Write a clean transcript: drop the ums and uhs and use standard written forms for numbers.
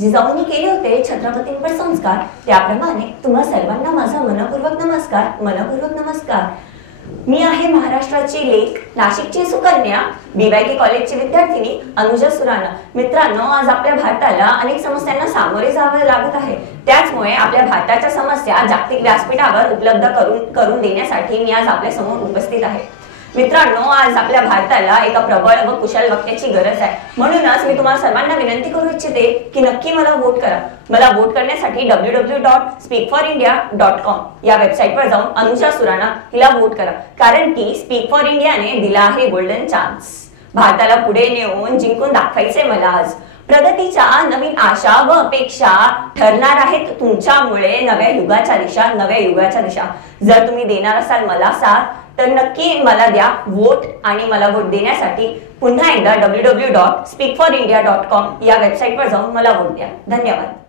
जिजाऊंनी केले होते छत्रपतींवर संस्कार, त्याप्रमाणे तुम्हा सर्वांना माझा मनपूर्वक नमस्कार। मी आहे महाराष्ट्राची लेक, नाशिकची सुकन्या, BYK कॉलेजची विद्यार्थिनी अनुजा सुराणा। मित्रांनो, आज आपल्या भारताला अनेक समस्यांना सामोरे जावे लागत आहे। त्याचमुळे आपल्या भारताच्या समस्या जागतिक व्यासपीठावर उपलब्ध करून देण्यासाठी मी आज आपल्या समोर उपस्थित आहे। मित्रांनो, आज आपल्या भारताला एका प्रबळ व कुशल वक्त्याची गरज आहे। म्हणूनच मी तुम्हाला सर्वांना विनंती करू इच्छिते की नक्की मला वोट करा। मला वोट करण्यासाठी www.speakforindia.com या वेबसाईटवर जाऊन अनुजा सुराणा हिला वोट करा, कारण की स्पीक फॉर इंडियाने दिला आहे गोल्डन चान्स। भारताला पुढे नेऊन जिंकून दाखवायचे मला आज। प्रगतीच्या नवीन आशा व अपेक्षा ठरणार आहेत तुमच्यामुळे नव्या युगाच्या दिशा। जर तुम्ही देणार असाल मला साथ, तर नक्की मला द्या वोट। आणि मला वोट देण्यासाठी पुन्हा एकदा www.speakforindia.com या वेबसाईटवर जाऊन मला वोट द्या। धन्यवाद।